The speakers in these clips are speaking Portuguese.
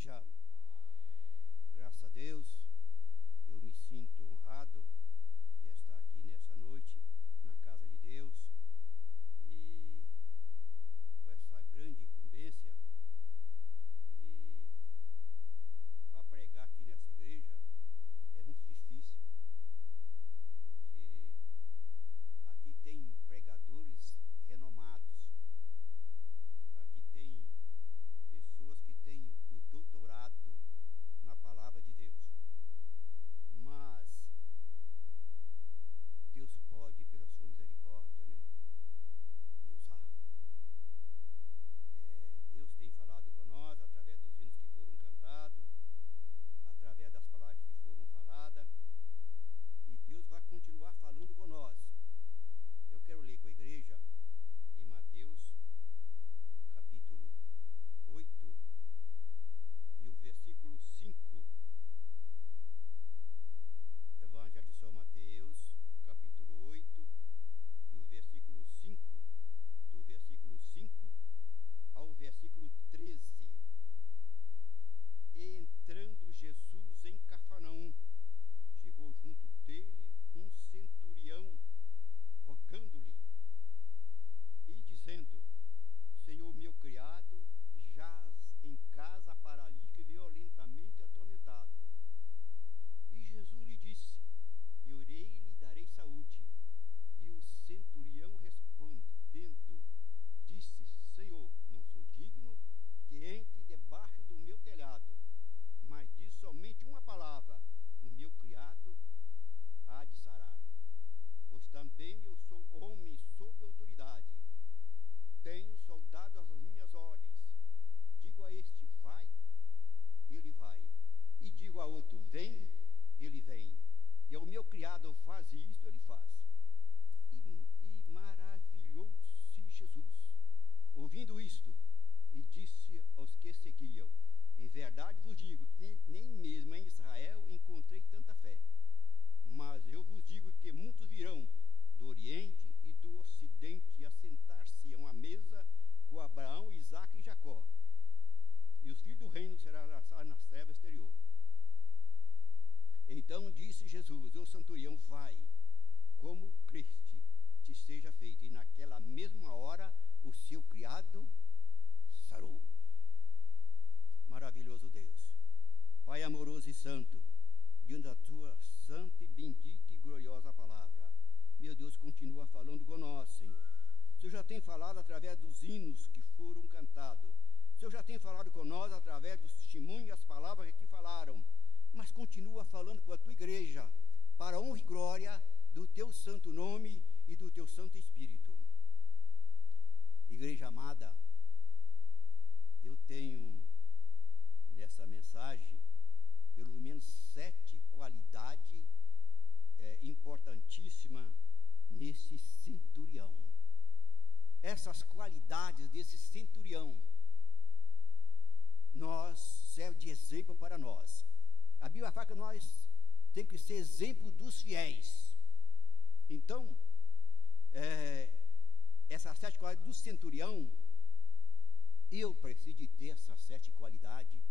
igreja. Graças a Deus, eu me sinto honrado de estar aqui nessa noite, na casa de Deus, e com essa grande incumbência, e para pregar aqui nessa igreja é muito difícil, porque aqui tem pregadores renomados, aqui tem pessoas que têm o doutorado na palavra de Deus, mas Deus pode, pela sua misericórdia, né, me usar. Deus tem falado com nós através dos hinos que foram cantados, através das palavras que foram faladas, e Deus vai continuar falando com nós. Eu quero ler com a igreja em Mateus capítulo 8 e o versículo 5. Evangelho de São Mateus, capítulo 8 e o versículo 5, do versículo 5 ao versículo 13. E entrando Jesus em Cafarnaum, chegou junto dele um centurião, rogando-lhe e dizendo: Senhor, meu criado jaz em casa paralítico e violentamente atormentado. E Jesus lhe disse: Eu irei e lhe darei saúde. E o centurião respondendo, disse: Senhor, não sou digno que entre debaixo do meu telhado, mas diz somente uma palavra, o meu criado há de sarar. Pois também eu sou homem sob autoridade, tenho soldados às minhas ordens. Digo a este: vai, ele vai. E digo a outro: vem, ele vem. E ao meu criado: faz isto, ele faz. E maravilhou-se Jesus, ouvindo isto, e disse aos que seguiam: em verdade vos digo que nem mesmo em Israel encontrei tanta fé. Mas eu vos digo que muitos virão do Oriente e do Ocidente a sentar-se-ão à mesa com Abraão, Isaque e Jacó. E os filhos do reino serão lançados nas trevas exterior. Então disse Jesus ao centurião: vai, como creste, te seja feito. E naquela mesma hora o seu criado sarou. Maravilhoso Deus, Pai amoroso e santo, diante da tua santa e bendita e gloriosa palavra, meu Deus, continua falando com nós, Senhor. O Senhor já tem falado através dos hinos que foram cantados, o Senhor já tem falado com nós através dos testemunhos e as palavras que aqui falaram, mas continua falando com a tua igreja, para a honra e glória do teu santo nome e do teu santo Espírito. Igreja amada, eu tenho nessa mensagem pelo menos 7 qualidades importantíssimas nesse centurião. Essas qualidades desse centurião serve de exemplo para nós. A Bíblia fala que nós temos que ser exemplo dos fiéis. Então, essas 7 qualidades do centurião, eu preciso de ter essas 7 qualidades.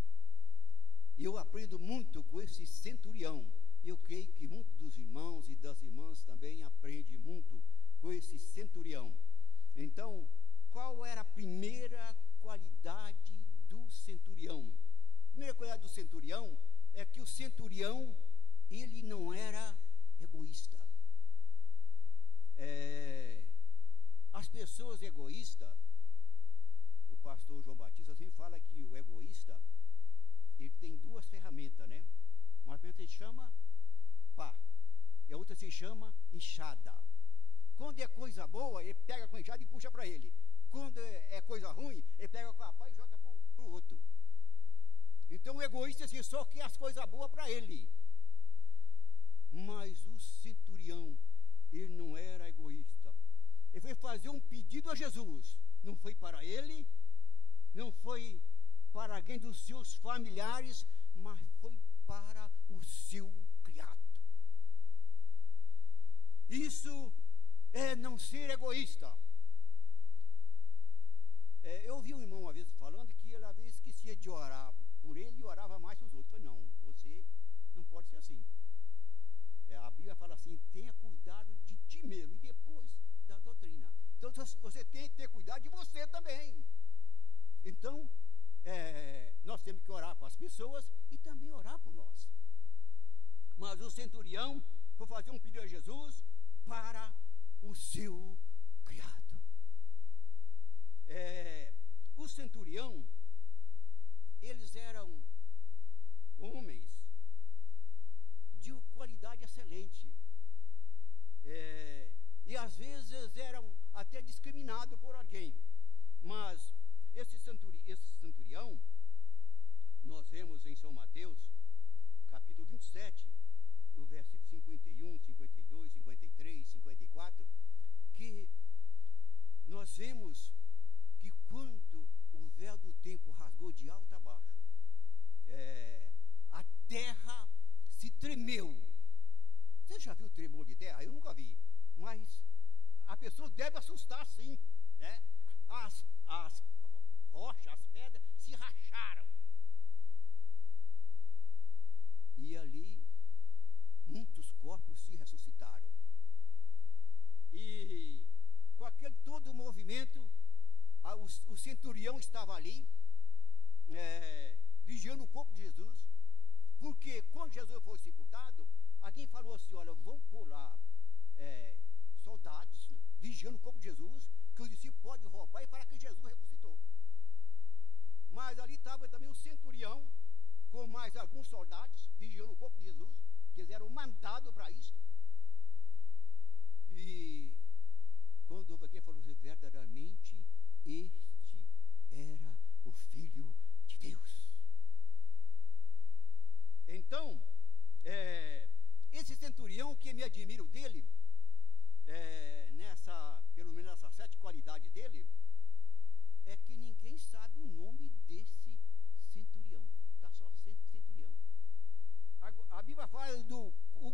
Eu aprendo muito com esse centurião. Eu creio que muitos dos irmãos e das irmãs também aprendem muito com esse centurião. Então, qual era a primeira qualidade do centurião? A primeira qualidade do centurião é que o centurião, ele não era egoísta. As pessoas egoístas, o pastor João Batista sempre fala que o egoísta, ele tem 2 ferramentas, né? Uma ferramenta se chama pá, e a outra se chama enxada. Quando é coisa boa, ele pega com a enxada e puxa para ele. Quando é coisa ruim, ele pega com a pá e joga para o outro. Então o egoísta assim, só quer as coisas boas para ele. Mas o centurião, ele não era egoísta. Ele foi fazer um pedido a Jesus. Não foi para ele, não foi para alguém dos seus familiares, mas foi para o seu criado. Isso é não ser egoísta. Eu ouvi um irmão uma vez falando que ele às vezes esquecia de orar por ele orava mais que os outros. Eu falei, não, você não pode ser assim. A Bíblia fala assim, tenha cuidado de ti mesmo e depois da doutrina. Então você tem que ter cuidado de você também. Então, nós temos que orar para as pessoas e também orar por nós. Mas o centurião foi fazer um pedido a Jesus para o seu criado. O centurião, eles eram homens de qualidade excelente. E às vezes eram até discriminados por alguém. Mas esse centurião, nós vemos em São Mateus, capítulo 27, o versículo 51, 52, 53, 54, que nós vemos que quando o véu do templo rasgou de alto a baixo, a terra se tremeu. Você já viu tremor de terra? Eu nunca vi. Mas a pessoa deve assustar sim, né? As rochas, as pedras se racharam. E ali muitos corpos se ressuscitaram. E com aquele todo o movimento, o centurião estava ali, vigiando o corpo de Jesus, porque quando Jesus foi sepultado, alguém falou assim, olha, vamos pôr lá soldados vigiando o corpo de Jesus, que os discípulos podem roubar e falar que Jesus ressuscitou. Mas ali estava também o centurião, com mais alguns soldados, vigiando o corpo de Jesus, que eles eram mandados para isso. E quando houve alguém falou assim, verdadeiramente, este era o Filho de Deus. Então, esse centurião, que me admiro dele, pelo menos nessas 7 qualidades dele, é que ninguém sabe o nome desse centurião. Está só centurião. A Bíblia fala do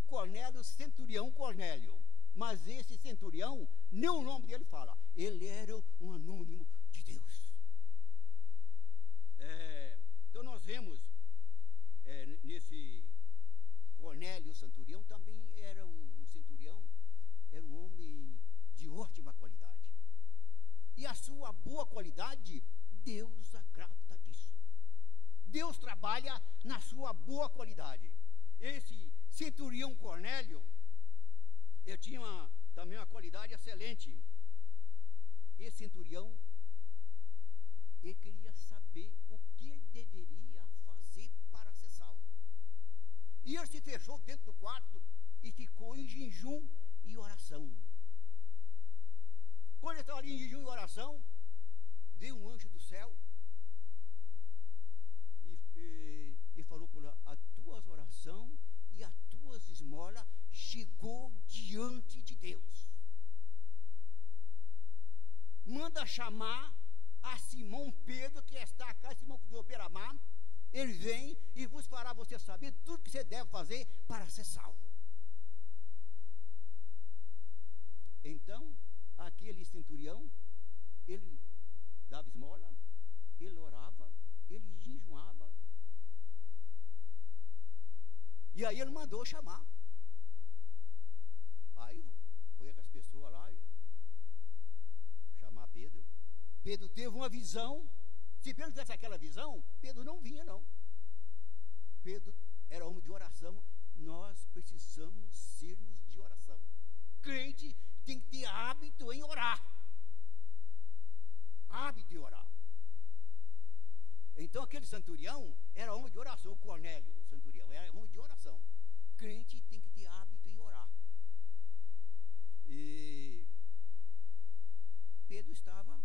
Cornélio, centurião Cornélio. Mas esse centurião, nem o nome dele fala. Ele era um anônimo de Deus. Então nós vemos nesse Cornélio, centurião, também era um centurião, era um homem de ótima qualidade. E a sua boa qualidade, Deus agrada disso. Deus trabalha na sua boa qualidade. Esse centurião Cornélio, ele tinha também uma qualidade excelente. Esse centurião, ele queria saber o que ele deveria fazer para ser salvo. E ele se fechou dentro do quarto e ficou em jejum e oração. Quando ele estava ali em jejum e oração, veio um anjo do céu e falou por lá, a tuas orações e as tuas esmolas chegou diante de Deus. Manda chamar a Simão Pedro, que está cá, Simão do beira-mar. Ele vem e vos fará você saber tudo que você deve fazer para ser salvo. Então, aquele centurião, ele dava esmola, ele orava, ele jejuava. E aí ele mandou chamar. Aí foi com as pessoas lá chamar Pedro. Pedro teve uma visão. Se Pedro tivesse aquela visão, Pedro não vinha, não. Pedro era homem de oração. Nós precisamos sermos de oração. Crente tem que ter hábito em orar. Hábito de orar. Então aquele centurião era homem de oração. O Cornélio, o centurião, era homem de oração. Crente tem que ter hábito em orar. E Pedro estava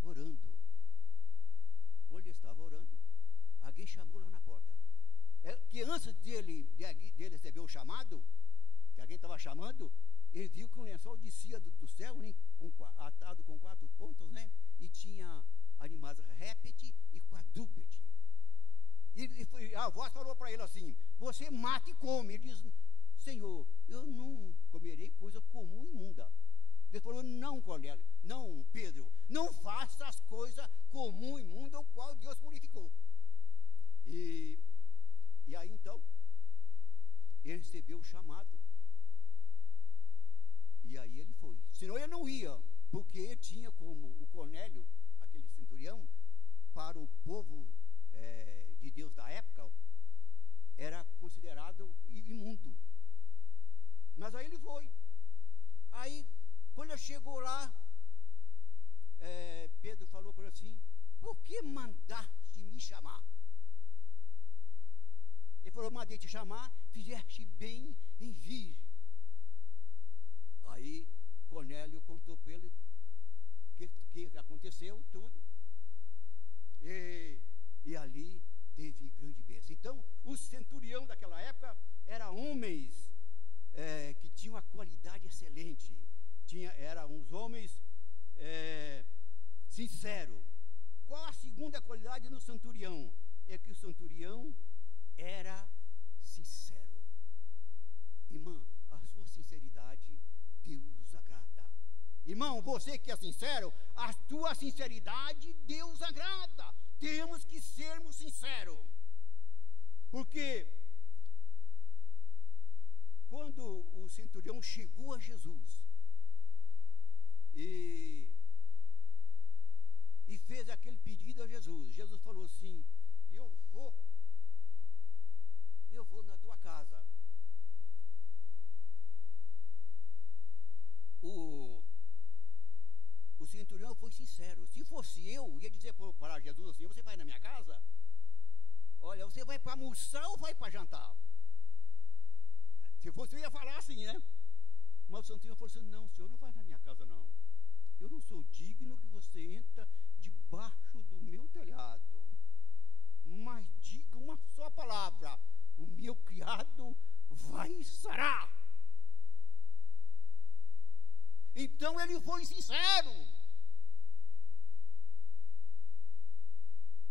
orando. Quando ele estava orando, alguém chamou lá na porta. Que antes dele receber o chamado, que alguém estava chamando, ele viu que um lençol descia do céu, né, atado com 4 pontas, né? E tinha animais répete e quadrúpede. E a voz falou para ele assim, você mata e come. Ele diz, Senhor, eu não comerei coisa comum e imunda. Ele falou, não, Cornélio, não, Pedro, não faça as coisas comum e imunda, o qual Deus purificou. E então, ele recebeu o chamado. E aí ele foi. Senão ele não ia, porque tinha como o Cornélio, aquele centurião, para o povo de Deus da época, era considerado imundo. Mas aí ele foi. Aí, quando ele chegou lá, Pedro falou para ele assim: por que mandaste me chamar? Ele falou: mandei te chamar, fizeste bem em vir. Aí Cornélio contou para ele o que aconteceu, tudo. E ali teve grande bênção. Então, o centurião daquela época eram homens que tinham uma qualidade excelente. Eram uns homens sinceros. Qual a segunda qualidade no centurião? É que o centurião era sincero. Irmã, a sua sinceridade Deus agrada. Irmão, você que é sincero, a tua sinceridade Deus agrada. Temos que sermos sinceros. Porque quando o centurião chegou a Jesus e fez aquele pedido a Jesus, Jesus falou assim: eu vou na tua casa. O centurião foi sincero. Se fosse eu, ia dizer para Jesus assim: você vai na minha casa? Olha, você vai para almoçar ou vai para jantar? Se fosse eu, ia falar assim, né? Mas o centurião falou assim: não, senhor, não vai na minha casa, não. Eu não sou digno que você entre debaixo do meu telhado. Mas diga uma só palavra: o meu criado vai sarar. Então ele foi sincero.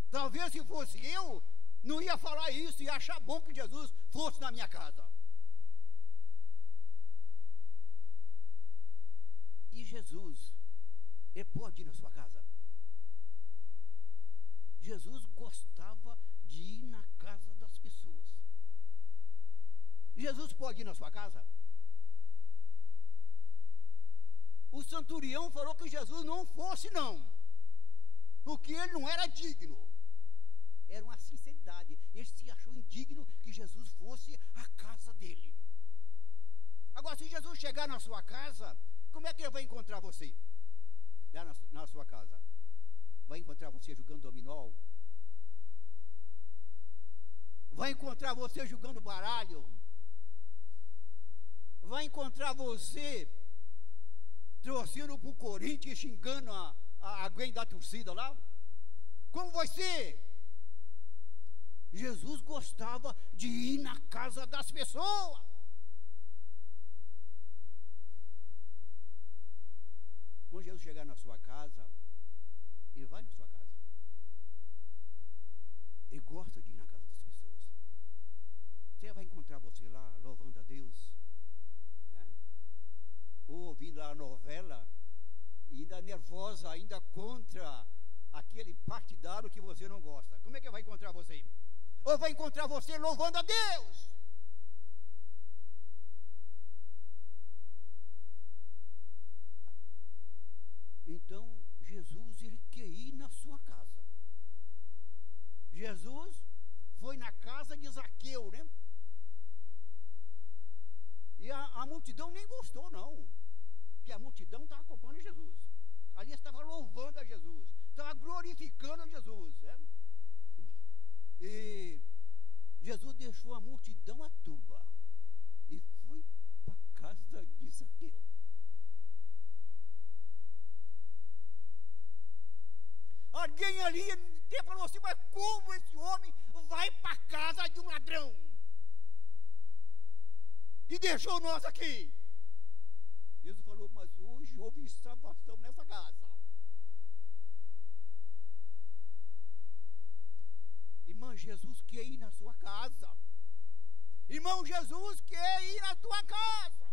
Talvez se fosse eu, não ia falar isso, ia achar bom que Jesus fosse na minha casa. E Jesus, ele pode ir na sua casa? Jesus gostava de ir na casa das pessoas. Jesus pode ir na sua casa? O centurião falou que Jesus não fosse, não, porque ele não era digno. Era uma sinceridade. Ele se achou indigno que Jesus fosse à casa dele. Agora, se Jesus chegar na sua casa, como é que ele vai encontrar você? Lá na sua casa. Vai encontrar você jogando dominó? Vai encontrar você jogando baralho? Vai encontrar você torcendo para o Corinthians, xingando alguém da torcida lá? Como vai ser? Jesus gostava de ir na casa das pessoas. Quando Jesus chegar na sua casa, ele vai na sua casa. Ele gosta de ir na casa das pessoas. Você vai encontrar você lá louvando a Deus, né? Ou ouvindo a novela, ainda nervosa, ainda contra aquele partidário que você não gosta. Como é que vai encontrar você? Ou vai encontrar você louvando a Deus? Então, Jesus, ele quer ir na sua casa. Jesus foi na casa de Zaqueu, né? E a multidão nem gostou, não. Porque a multidão estava acompanhando Jesus. Ali estava louvando a Jesus, estava glorificando a Jesus, né? E Jesus deixou a multidão à turba e foi para a casa de Zaqueu. Alguém ali falou assim: mas como esse homem vai para a casa de um ladrão e deixou nós aqui? Jesus falou: mas hoje houve salvação nessa casa. Irmão, Jesus quer ir na sua casa. Irmão, Jesus quer ir na tua casa.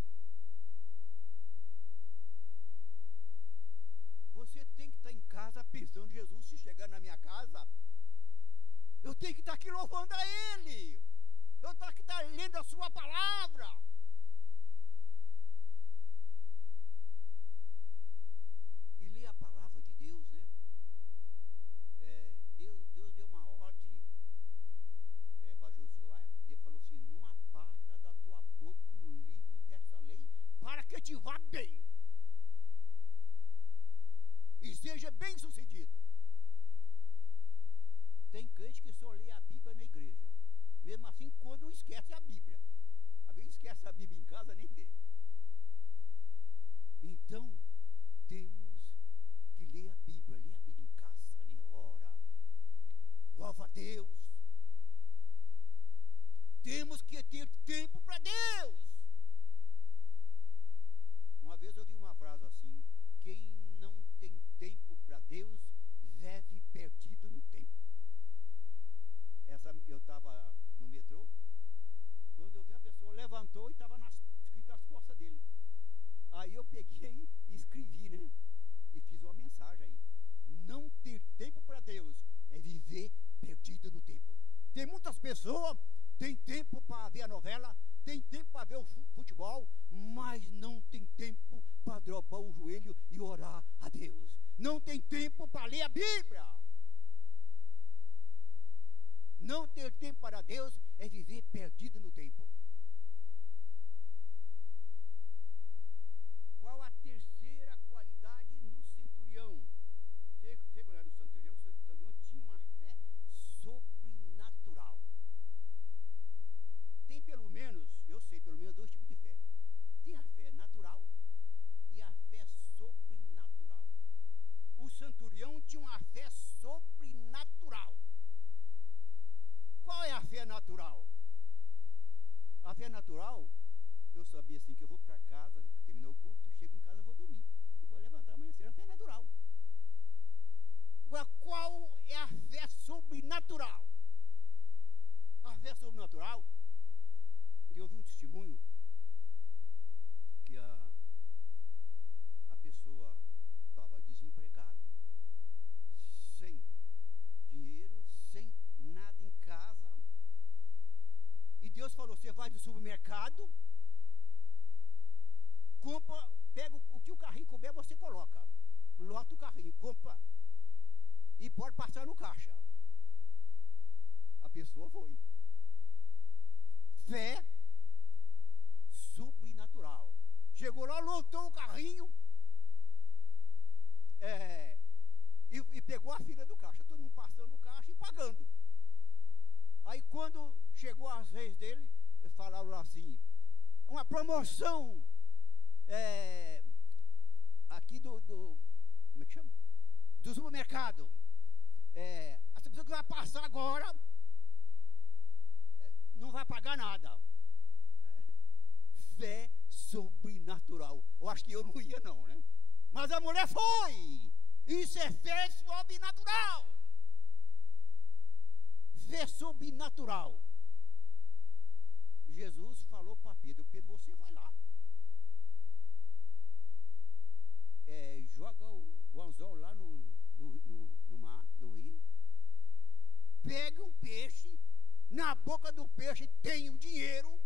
Você tem que estar em casa pensando: Jesus, se chegar na minha casa, eu tenho que estar aqui louvando a Ele. Eu estou aqui lendo a sua palavra. E ler a palavra de Deus, né? Deus deu uma ordem para Josué. Ele falou assim: não aparta da tua boca o livro dessa lei, para que te vá bem e seja bem sucedido. Tem crente que só lê a Bíblia na igreja, mesmo assim, quando esquece a Bíblia. Às vezes esquece a Bíblia em casa, nem lê. Então temos que ler a Bíblia em casa, né? Ora, louva a Deus. Temos que ter tempo para Deus. Uma vez eu ouvi uma frase assim: quem não tem tempo para Deus vive perdido no tempo. Eu estava no metrô, quando eu vi a pessoa levantou e estava escrito nas costas dele. Aí eu peguei e escrevi, né? E fiz uma mensagem aí. Não ter tempo para Deus é viver perdido no tempo. Tem muitas pessoas, tem tempo para ver a novela, tem tempo para ver o futebol, mas não tem tempo para dobrar o joelho e orar a Deus. Não tem tempo para ler a Bíblia. Não ter tempo para Deus é viver perdido no tempo. Qual a terceira qualidade no centurião? Chega lá no centurião, o centurião tinha uma fé sobrenatural. Tem pelo menos, eu sei, pelo menos 2 tipos de fé. Tem a fé natural e a fé sobrenatural. O centurião tinha uma fé sobrenatural. Qual é a fé natural? A fé natural, eu sabia assim que eu vou para casa, terminou o culto, chego em casa, vou dormir e vou levantar amanhã cedo. A fé natural. Agora, qual é a fé sobrenatural? A fé sobrenatural, eu ouvi um testemunho que a pessoa estava desempregada, sem dinheiro, sem nada em casa, e Deus falou: você vai no supermercado, compra, pega o que o carrinho couber, você coloca, lota o carrinho, compra e pode passar no caixa. A pessoa foi. Fé sobrenatural. Chegou lá, lotou o carrinho, e pegou a fila do caixa, todo mundo passando o caixa e pagando. Aí quando chegou a vez dele, eles falaram lá assim: uma promoção aqui do como é que chama? Do supermercado. Essa pessoa que vai passar agora não vai pagar nada. Fé sobrenatural. Eu acho que eu não ia não, né? Mas a mulher foi. Isso é fé sobrenatural. Fé sobrenatural. Jesus falou para Pedro: Pedro, você vai lá, joga o anzol lá no mar, no rio, pega um peixe, na boca do peixe tem o dinheiro,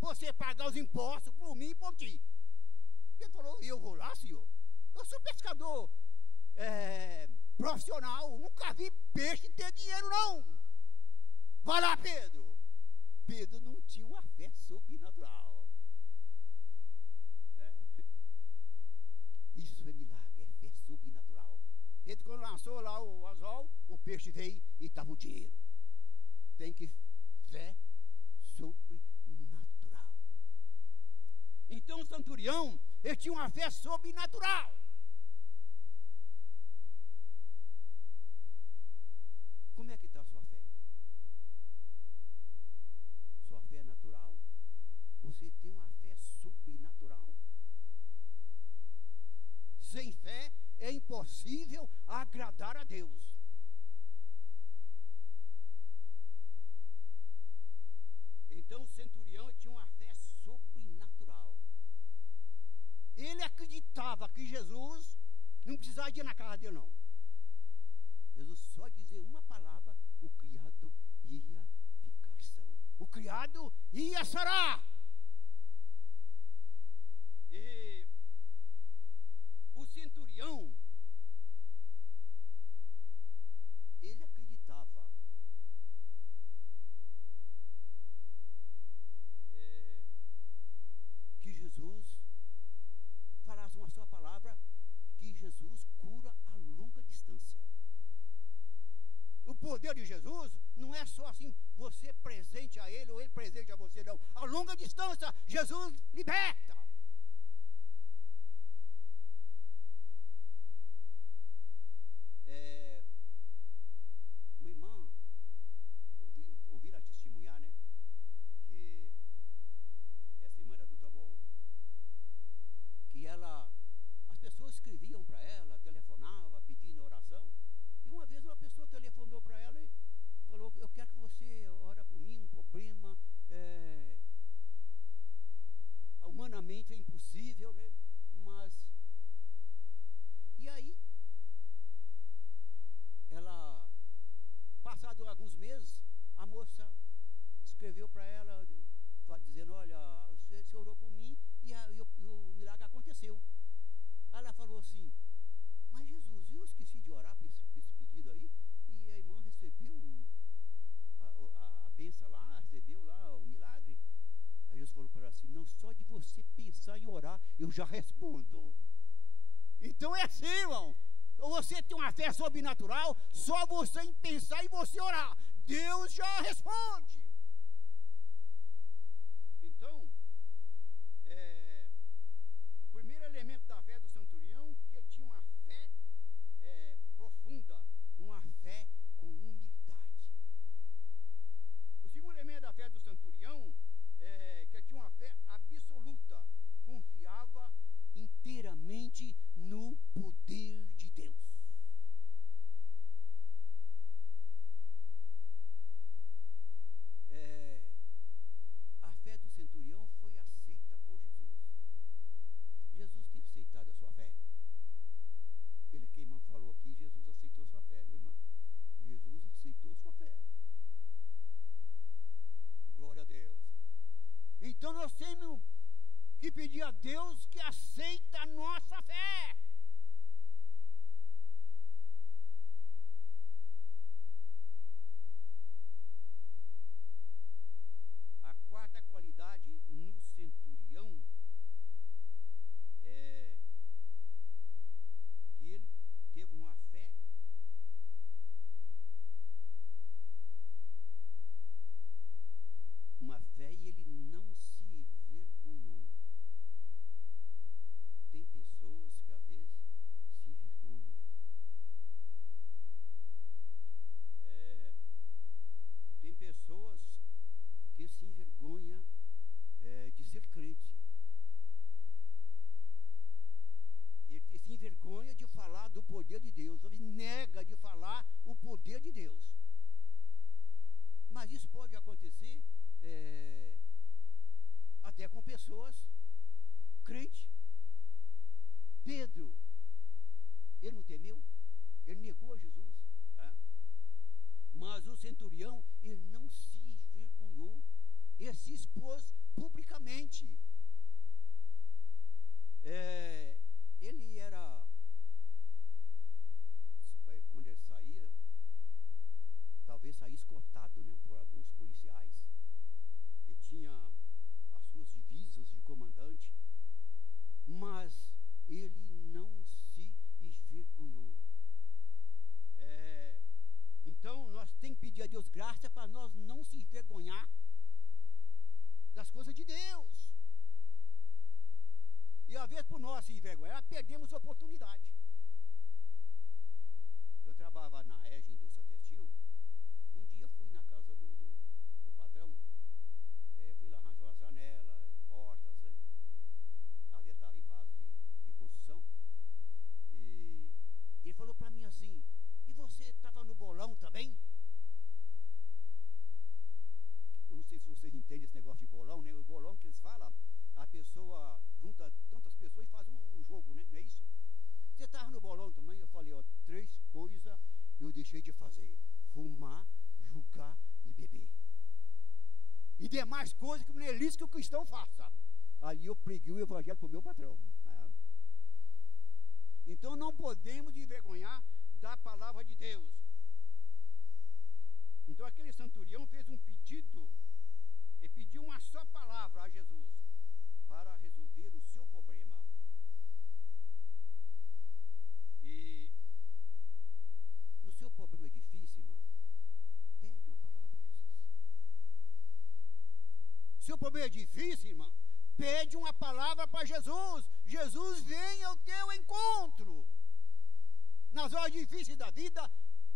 você pagar os impostos por mim e por ti. Ele falou: eu vou lá, senhor, eu sou pescador profissional, nunca vi peixe ter dinheiro não. Vai lá, Pedro. Pedro não tinha uma fé sobrenatural. Isso é milagre, é fé sobrenatural. Pedro, quando lançou lá o anzol, o peixe veio e estava o dinheiro. Tem que fé sobrenatural. Então o centurião, ele tinha uma fé sobrenatural. Como é que está a sua fé? Sua fé é natural? Você tem uma fé sobrenatural? Sem fé é impossível agradar a Deus. Então o centurião tinha uma fé sobrenatural. Ele acreditava que Jesus não precisava ir na casa dele, não. Jesus só dizer uma palavra, o criado ia ficar são. O criado curado e ia sarar. E o centurião, ele acreditava que Jesus falasse uma só palavra, que Jesus cura a longa distância. O poder de Jesus não é só assim, você presente a ele ou ele presente a você, não. A longa distância, Jesus liberta. Uma irmã, ouvi ela testemunhar, né? Que essa irmã era do Taboão. Que as pessoas escreviam para ela, telefonava, pedindo oração. E uma vez uma pessoa telefonou para ela e falou: eu quero que você ore por mim, um problema humanamente é impossível, né? Mas e aí ela, passado alguns meses, a moça escreveu para ela dizendo: olha, você orou por mim e o milagre aconteceu. Aí ela falou assim: mas Jesus, eu esqueci de orar por esse pedido aí, e a irmã recebeu a benção lá, recebeu lá o milagre. Aí Jesus falou para ela assim: não, só de você pensar em orar, eu já respondo. Então é assim, irmão. Você tem uma fé sobrenatural, só você em pensar e você orar, Deus já responde. Então, o primeiro elemento da fé do centurião, que ele tinha uma fé profunda, uma fé com humildade. O segundo elemento da fé do centurião, que ele tinha uma fé absoluta, confiava inteiramente no poder de Deus. A fé do centurião foi aceita por Jesus. Jesus tem aceitado a sua fé. Pelo que a irmã falou aqui, Jesus aceitou sua fé, viu, irmã? Jesus aceitou sua fé. Glória a Deus. Então nós temos que pedir a Deus que aceita a nossa fé. A quarta qualidade no centurião é que ele teve uma fé e ele não se envergonhou. Tem pessoas que às vezes se envergonham. Tem pessoas que se envergonham de ser crente. Ele se envergonha de falar do poder de Deus. Ele nega de falar o poder de Deus. Mas isso pode acontecer até com pessoas crentes. Pedro, ele não temeu, ele negou a Jesus, tá? Mas o centurião, ele não se envergonhou, ele se expôs publicamente. Ele era, quando ele saía, talvez saía escoltado, né, por alguns policiais. Ele tinha as suas divisas de comandante, mas ele não se envergonhou. Então nós temos que pedir a Deus graça para nós não se envergonhar das coisas de Deus. E às vezes por nós se envergonhar, perdemos a oportunidade. Eu trabalhava na EGE Indústria Textil. Um dia eu fui na casa do patrão, fui lá arranjar as janelas, portas, né? A casa estava em fase de construção. E ele falou para mim assim: e você estava no bolão também? Eu não sei se vocês entendem esse negócio de bolão, né? O bolão que eles falam, a pessoa junta tantas pessoas e faz um jogo, né? Não é isso? Você estava no bolão também? Eu falei: ó, 3 coisas eu deixei de fazer. e demais coisas que não é lícito que o cristão faça. Ali eu preguei o evangelho para o meu patrão, né? Então não podemos envergonhar da palavra de Deus. Então aquele centurião fez um pedido, e pediu uma só palavra a Jesus para resolver o seu problema. E no seu problema difícil, irmã, pede uma palavra para Jesus. Seu problema é difícil, irmã, pede uma palavra para Jesus. Jesus vem ao teu encontro. Nas horas difíceis da vida,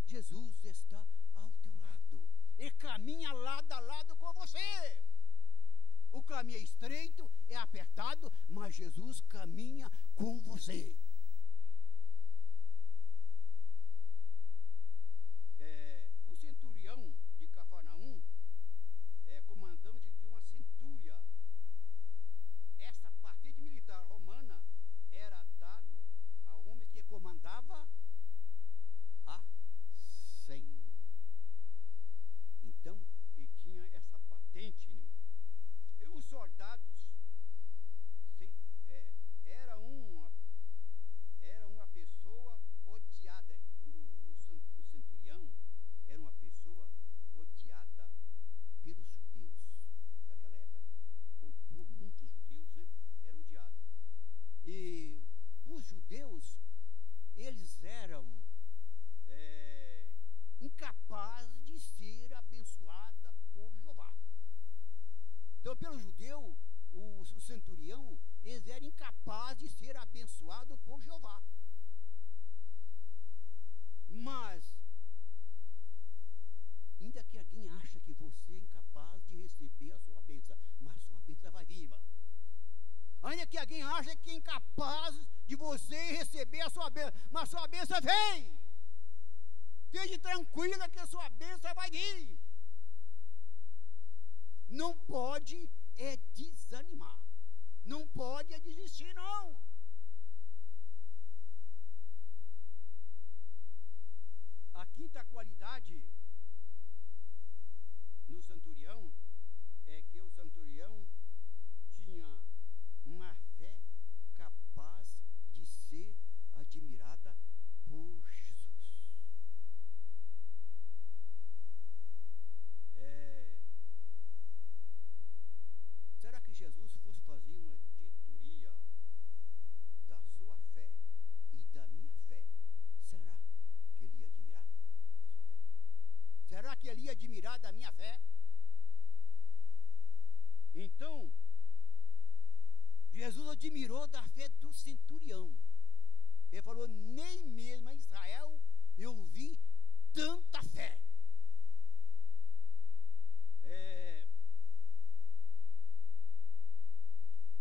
Jesus está ao teu lado. Ele caminha lado a lado com você. O caminho é estreito, é apertado, mas Jesus caminha com você. O centurião de Cafarnaum é comandante de uma centúria. Essa patente militar romana era dado a homens que comandava a 100. Então, ele tinha essa patente. E os soldados era uma pessoa odiada. O centurião era uma pessoa odiada pelos judeus daquela época, ou por muitos judeus, né? Era odiado. E os judeus, eles eram incapazes de ser abençoados por Jeová. Então, pelo judeu, o centurião, eles eram incapazes de ser abençoados por Jeová. Mas, ainda que alguém acha que você é incapaz de receber a sua bênção, mas a sua bênção vai vir, irmão. Ainda que alguém acha que é incapaz de você receber a sua bênção, mas a sua bênção vem. Esteja tranquila que a sua bênção vai vir. Não pode desanimar. Não pode desistir, não. A quinta qualidade no centurião é que o centurião tinha uma fé capaz de ser admirada por Jesus. Será que Jesus fosse fazer uma auditoria da sua fé e da minha fé? Será que ele ia admirar da sua fé? Será que ele ia admirar da minha fé? Então, Jesus admirou da fé do centurião. Ele falou: nem mesmo em Israel eu vi tanta fé.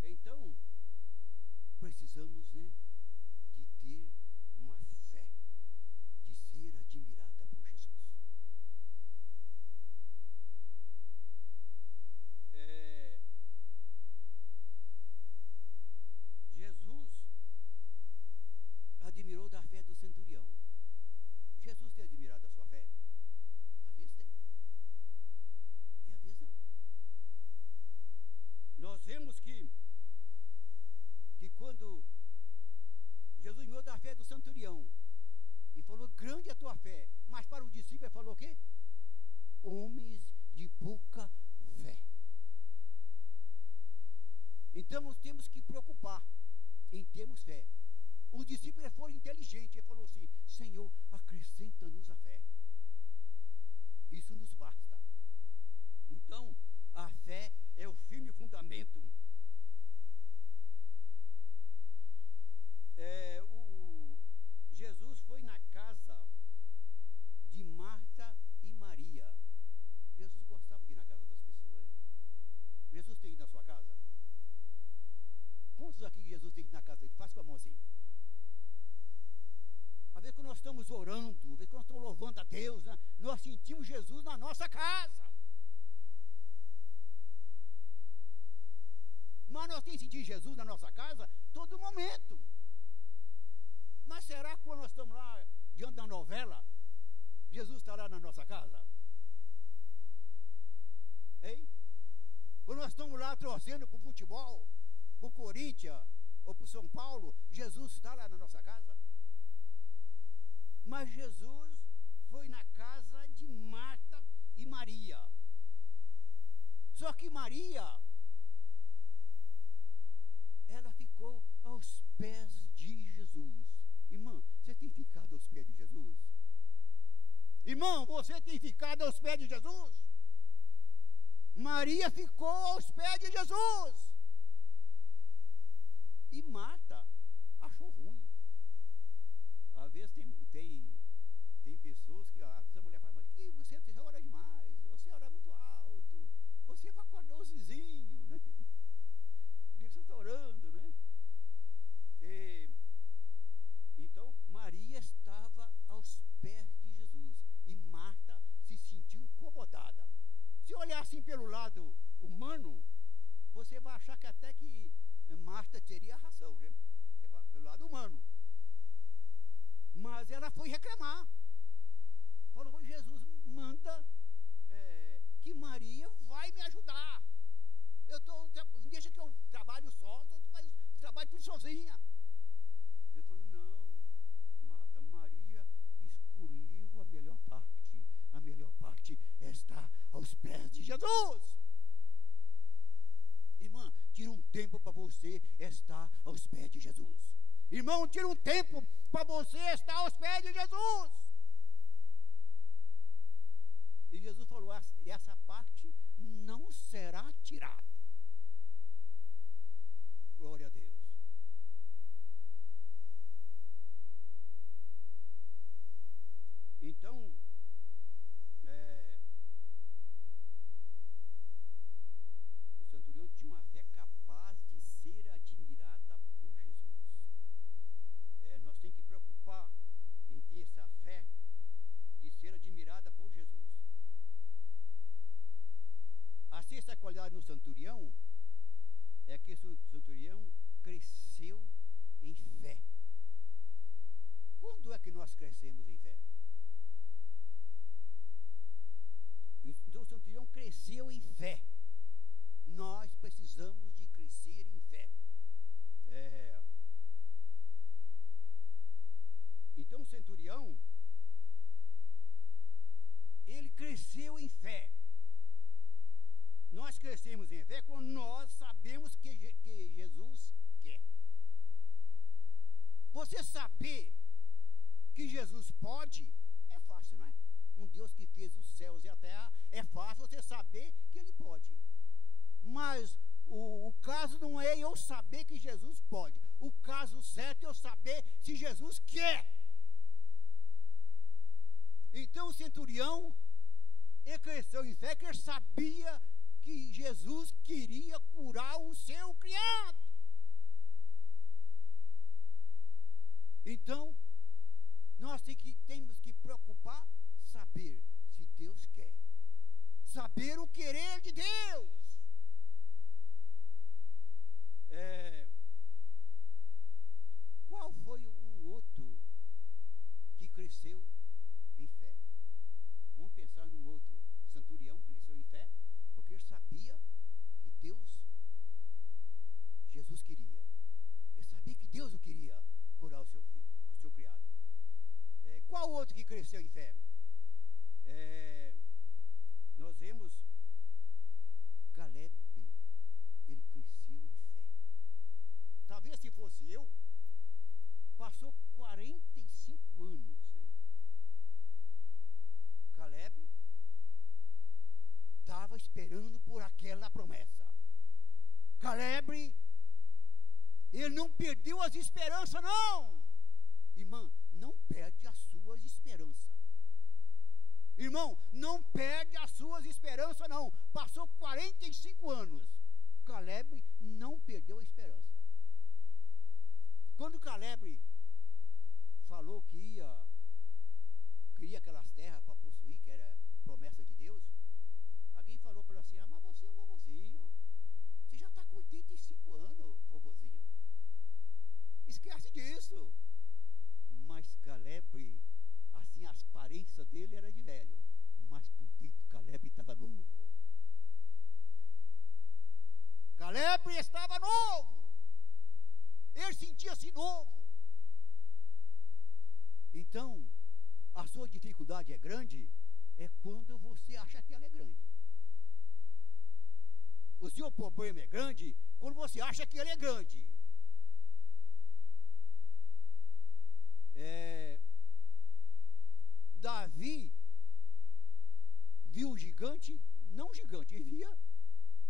Então, precisamos, né, de ter uma fé, de ser admirada por Jesus. Jesus admirou da fé do centurião. Jesus tem admirado a sua fé? Às vezes tem, e às vezes não. Nós vemos que quando Jesus admirou da fé do centurião e falou: grande é a tua fé, mas para o discípulo ele falou o quê? Homens de pouca fé. Então nós temos que preocupar em termos fé. Os discípulos foram inteligentes, ele falou assim: Senhor, acrescenta-nos a fé. Isso nos basta. Então, a fé é o firme fundamento. Jesus foi na casa de Marta e Maria. Jesus gostava de ir na casa das pessoas, né? Jesus tem ido na sua casa? Quantos aqui que Jesus tem ido na casa dele? Faz com a mão assim. Às vezes quando nós estamos orando, às vezes quando nós estamos louvando a Deus, né, nós sentimos Jesus na nossa casa. Mas nós temos sentido Jesus na nossa casa todo momento. Mas será que quando nós estamos lá diante da novela, Jesus estará na nossa casa? Hein? Quando nós estamos lá torcendo para o futebol, para o Corinthians ou para o São Paulo, Jesus está lá na nossa casa. Mas Jesus foi na casa de Marta e Maria. Só que Maria, ela ficou aos pés de Jesus. Irmã, você tem ficado aos pés de Jesus? Irmão, você tem ficado aos pés de Jesus? Maria ficou aos pés de Jesus. E Marta achou ruim. Às vezes tem pessoas que, às vezes a mulher fala, mas que você ora demais, você ora muito alto, você vai acordar os vizinhos, né? Por que você está orando, né? Então, Maria estava aos pés de Jesus e Marta se sentiu incomodada. Se olhar assim pelo lado humano, você vai achar que até que Marta teria razão, né? Pelo lado humano. Mas ela foi reclamar. Falou, Jesus manda que Maria vai me ajudar. Deixa que eu trabalho só, eu trabalho tudo sozinha. Ele falou, não, Marta, Maria escolheu a melhor parte. A melhor parte está aos pés de Jesus. Irmã, tira um tempo para você estar aos pés de Jesus. Irmão, tira um tempo para você estar aos pés de Jesus. E Jesus falou, essa parte não será tirada. Glória a Deus. Então, o centurião tinha uma fé capaz de ser admirada por Jesus. Nós temos que preocupar em ter essa fé de ser admirada por Jesus. A sexta qualidade no centurião é que o centurião cresceu em fé. Quando é que nós crescemos em fé? Então o centurião cresceu em fé. Nós precisamos de crescer em fé. Então o centurião, ele cresceu em fé. Nós crescemos em fé quando nós sabemos que Jesus quer. Você saber que Jesus pode, é fácil, não é? Um Deus que fez os céus e a terra, é fácil você saber que Ele pode. Mas o caso não é eu saber que Jesus pode. O caso certo é eu saber se Jesus quer. Então o centurião, ele cresceu em fé, que ele sabia que Jesus queria curar o seu criado. Então, nós temos que preocupar, saber se Deus quer. Saber o querer de Deus. Qual foi um outro que cresceu em fé? Vamos pensar num outro. O centurião cresceu em fé porque ele sabia que Jesus queria. Ele sabia que Deus o queria curar o seu filho, o seu criado. Qual outro que cresceu em fé? Nós vemos Caleb, ele cresceu em fé. Talvez se fosse eu, passou 45 anos, né? Caleb estava esperando por aquela promessa. Caleb, ele não perdeu as esperanças, não. Irmã, não perde as suas esperanças. Irmão, não perde as suas esperanças, não. Passou 45 anos. Caleb não perdeu a esperança. Quando Caleb falou que queria aquelas terras para possuir, que era promessa de Deus, alguém falou para ele assim, mas você é um vovozinho. Você já está com 85 anos, vovozinho. Esquece disso. Mas Caleb, assim, a aparência dele era de velho, mas por dentro Caleb estava novo. Caleb estava novo. Ele sentia-se novo. Então, a sua dificuldade é grande, é quando você acha que ela é grande. O seu problema é grande quando você acha que ele é grande. Davi viu o gigante, não gigante, ele via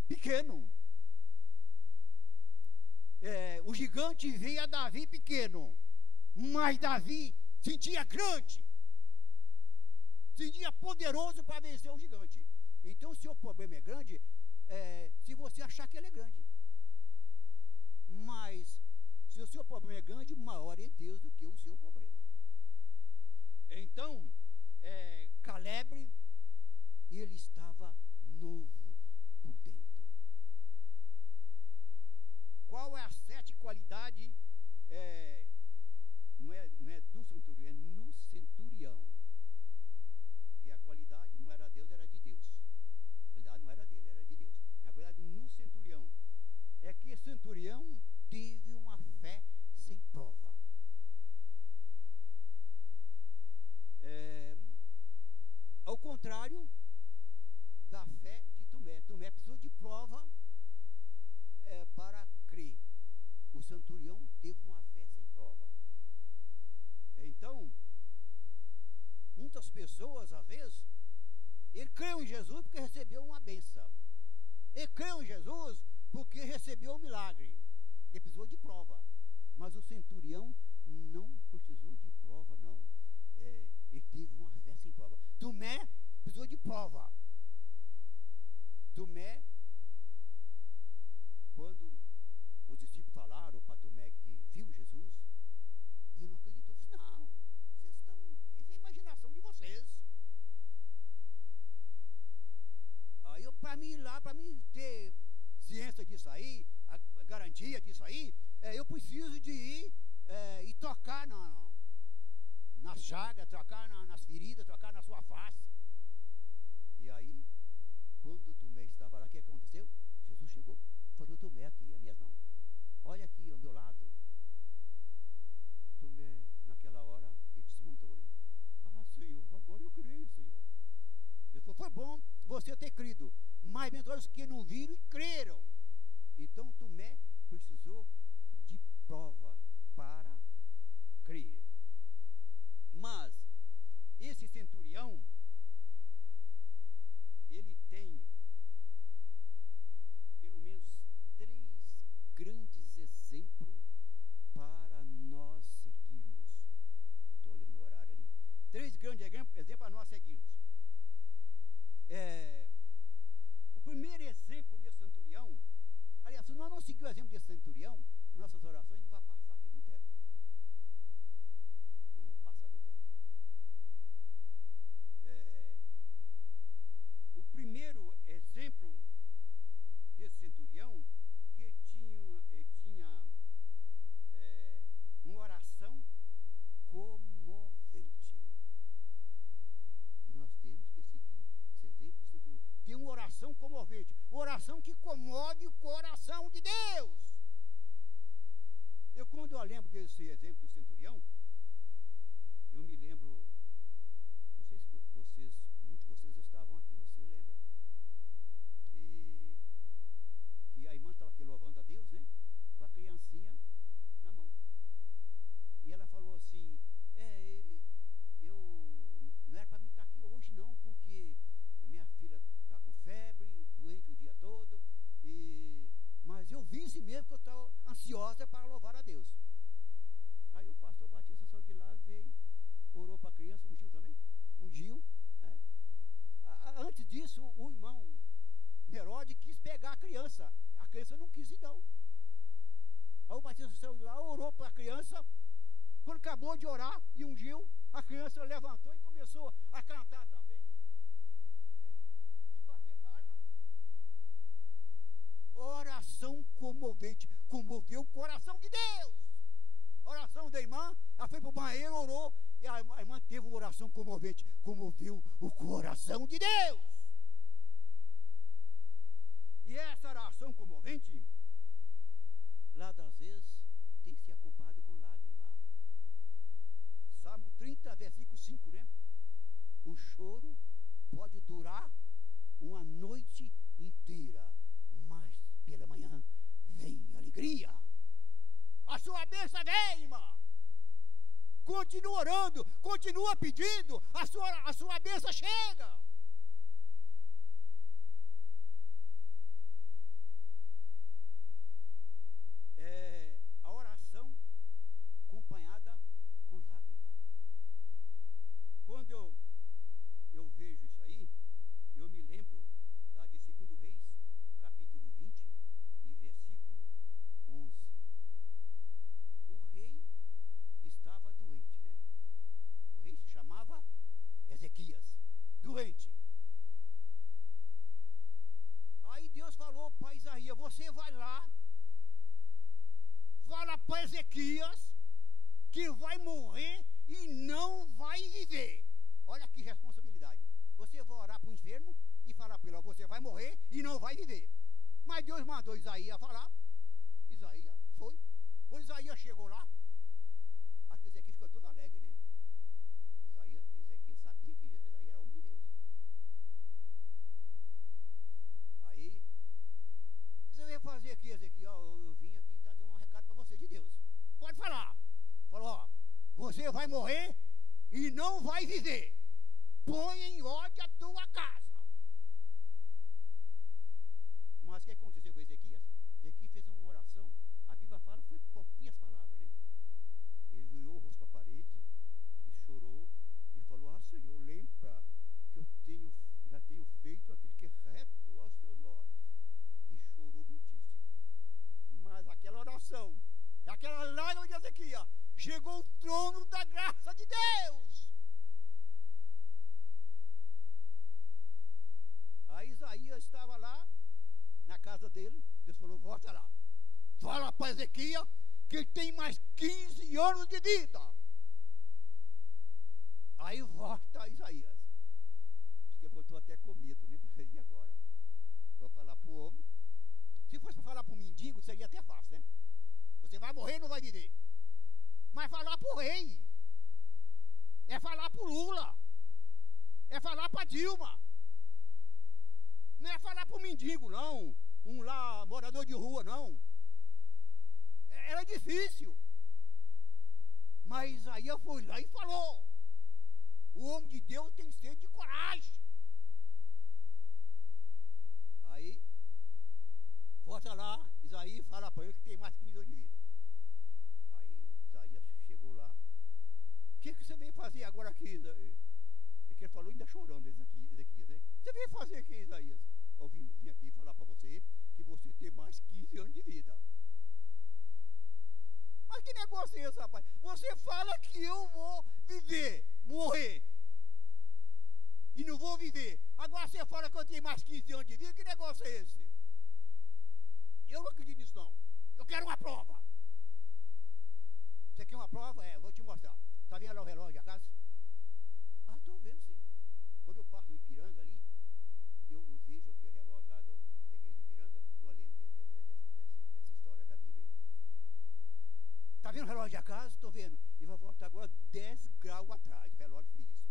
pequeno. O gigante via Davi pequeno, mas Davi sentia grande, sentia poderoso para vencer o gigante. Então, se o problema é grande, se você achar que ele é grande. Mas, se o seu problema é grande, maior é Deus do que o seu problema. Então, Caleb, ele estava novo por dentro. Qual é a 7 qualidade? Não é do centurião, é no centurião. E a qualidade não era Deus, era de Deus. A qualidade não era dele, era de Deus. A qualidade no centurião é que centurião teve uma fé sem prova. Ao contrário da fé de Tomé. Tomé precisou de prova para crer. O centurião teve uma fé sem prova. Então, muitas pessoas, às vezes, ele creu em Jesus porque recebeu uma bênção. Ele creu em Jesus porque recebeu um milagre. Ele precisou de prova. Mas o centurião não precisou de prova, não. Ele teve uma fé sem prova. Tomé precisou de prova. Tomé, quando os discípulos falaram para Tomé que viu Jesus, ele não acreditou. Não, isso é imaginação de vocês. Aí, para mim ir lá, para mim ter ciência disso aí, a garantia disso aí, eu preciso de ir e tocar nas chagas, tocar nas feridas, tocar na sua face. E aí, quando Tomé estava lá, o que aconteceu? Jesus chegou, falou: Tomé, aqui, as minhas mãos. Olha aqui ao meu lado. Tomé, naquela hora, ele desmontou, né? Ah, Senhor, agora eu creio, Senhor. Ele falou: foi bom você ter crido, mas bem-aventurados que não viram e creram. Então, Tomé precisou de prova para crer. Mas, esse centurião, ele tem pelo menos 3 grandes exemplos para nós seguirmos. Eu estou olhando o horário ali. 3 grandes exemplos para nós seguirmos. O primeiro exemplo desse centurião, aliás, se nós não seguirmos o exemplo desse centurião, nossas orações não vão passar aqui do teto. Não vão passar do teto. O primeiro exemplo desse centurião, que ele tinha uma oração comovente. Nós temos que seguir esse exemplo do centurião. Tem uma oração comovente, oração que comove o coração de Deus. Quando eu lembro desse exemplo do centurião, eu me lembro, não sei se muitos de vocês estavam aqui, vocês lembram? E que a irmã estava aqui louvando a Deus, né? Com a criancinha na mão. E ela falou assim: eu não era para mim estar aqui hoje não, porque a minha filha está com febre, doente o dia todo, mas eu vim assim mesmo, porque eu estava ansiosa para louvar a Deus. Aí o pastor Batista saiu de lá, veio, orou para a criança, ungiu também, né? Antes disso, o irmão Herodes quis pegar a criança não quis ir não. Aí o Batista saiu de lá, orou para a criança. Quando acabou de orar e ungiu, a criança levantou e começou a cantar também e bater palma. Oração comovente, comoveu o coração de Deus. A oração da irmã, ela foi para o banheiro, orou, e a irmã teve uma oração comovente, comoveu o coração de Deus. E essa oração comovente lá das vezes tem se acompanhado com lágrima. Salmo 30, versículo 5, né? O choro pode durar uma noite inteira, mas pela manhã vem alegria. A sua bênção vem, irmã. Continua orando, continua pedindo, a sua bênção chega. A oração acompanhada com lágrima. Quando eu vejo isso aí, eu me lembro lá de 2 Reis, capítulo 20 e versículo 11. O rei estava doente, né? O rei se chamava Ezequias, doente. Aí Deus falou para Isaías: você vai lá, fala para Ezequias que vai morrer e não vai viver. Olha que responsabilidade. Você vai orar para o enfermo e falar para ele: você vai morrer e não vai viver. Mas Deus mandou Isaías falar. Isaías foi. Quando Isaías chegou lá, acho que Ezequias ficou todo alegre, né? Ezequias sabia que Isaías era homem de Deus. Aí, o que você veio fazer aqui, Ezequias? Eu vim aqui trazer um recado para você de Deus. Pode falar. Falou: ó, você vai morrer e não vai viver. Põe em ordem a tua casa. Mas o que aconteceu com Ezequias? Ezequias fez uma oração. A Bíblia fala, foi pouquinhas palavras, né? Ele virou o rosto para a parede e chorou e falou: ah, Senhor, lembra que eu já tenho feito aquilo que é reto aos teus olhos. E chorou muitíssimo. Mas aquela oração, aquela lágrima de Ezequias, chegou ao trono da graça de Deus. Aí Isaías estava lá na casa dele. Deus falou: volta lá, fala para Ezequias que ele tem mais 15 anos de vida. Aí volta Isaías. Acho que voltou até com medo, né? E agora? Vou falar para o homem. Se fosse para falar para o mendigo, seria até fácil, né? Você vai morrer e não vai viver. Mas falar para o rei, é falar para o Lula, é falar para Dilma. Não é falar para o mendigo, não. Um lá, morador de rua, não. Era difícil. Mas Isaías foi lá e falou. O homem de Deus tem sede de coragem. Aí, volta lá, Isaías fala para ele que tem mais 15 anos de vida. Aí Isaías chegou lá. O que você veio fazer agora aqui, Isaías? É que ele falou ainda chorando, Ezequias, né? Você veio fazer aqui, Isaías? Eu vim aqui falar para você que você tem mais 15 anos de vida. Mas que negócio é esse, rapaz? Você fala que eu vou viver, morrer, e não vou viver. Agora você fala que eu tenho mais 15 anos de vida. Que negócio é esse? Eu não acredito nisso, não. Eu quero uma prova. Você quer uma prova? Vou te mostrar. Está vendo lá o relógio da casa? Ah, estou vendo, sim. Quando eu passo no Ipiranga ali, eu vejo aqui o relógio lá da igreja do Ipiranga, eu lembro dessa história da Bíblia. Está vendo o relógio da casa? Estou vendo. E vai voltar agora 10 graus atrás. O relógio fez isso.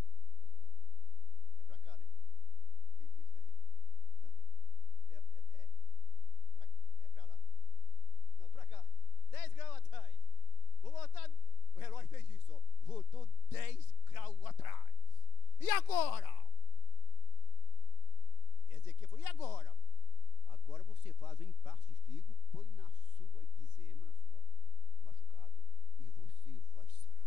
É para cá, né? Fez isso, né? É para lá. Não, para cá. 10 graus atrás. Vou voltar. O relógio fez isso, ó. Voltou 10 graus atrás. E agora? Ezequiel falou: e agora? Agora você faz um empaste de figo, põe na sua eczema, na sua machucado, e você vai sarar.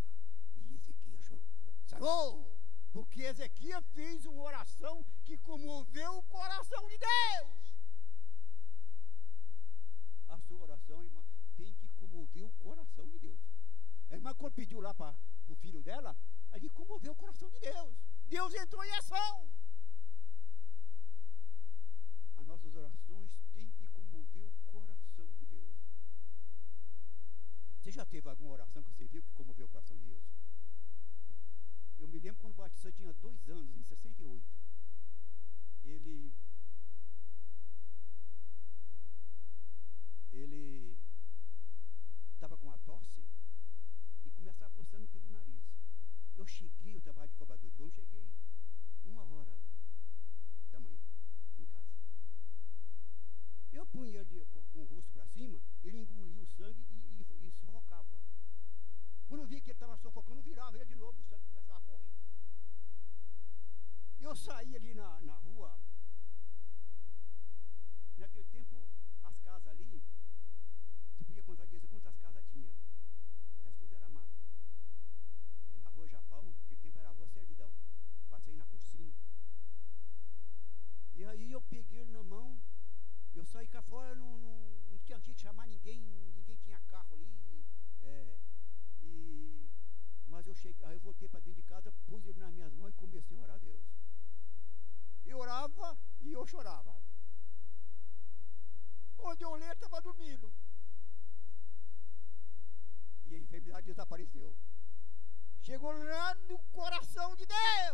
E Ezequiel chorou. Sarou! Porque Ezequiel fez uma oração que comoveu o coração de Deus. A sua oração, irmã, tem que comover o coração de Deus. A irmã, quando pediu lá para o filho dela, ali comoveu o coração de Deus. Deus entrou em ação. As nossas orações têm que comover o coração de Deus. Você já teve alguma oração que você viu que comoveu o coração de Deus? Eu me lembro quando o Batista tinha 2 anos, em 68. Ele sangue e sufocava. Quando eu vi que ele estava sufocando, eu virava ele de novo, o sangue começava a correr. E eu saí ali na rua. Naquele tempo, as casas ali, você podia contar dizer quantas casas tinha. O resto tudo era mato. Na rua Japão, naquele tempo era a rua Servidão. Vai sair na Cursino. E aí eu peguei ele na mão, eu saí cá fora, não tinha jeito de chamar ninguém tinha carro ali. Mas eu cheguei, aí eu voltei para dentro de casa, pus ele nas minhas mãos e comecei a orar a Deus. Eu orava e eu chorava. Quando eu olhei, ele estava dormindo. E a enfermidade desapareceu. Chegou lá no coração de Deus.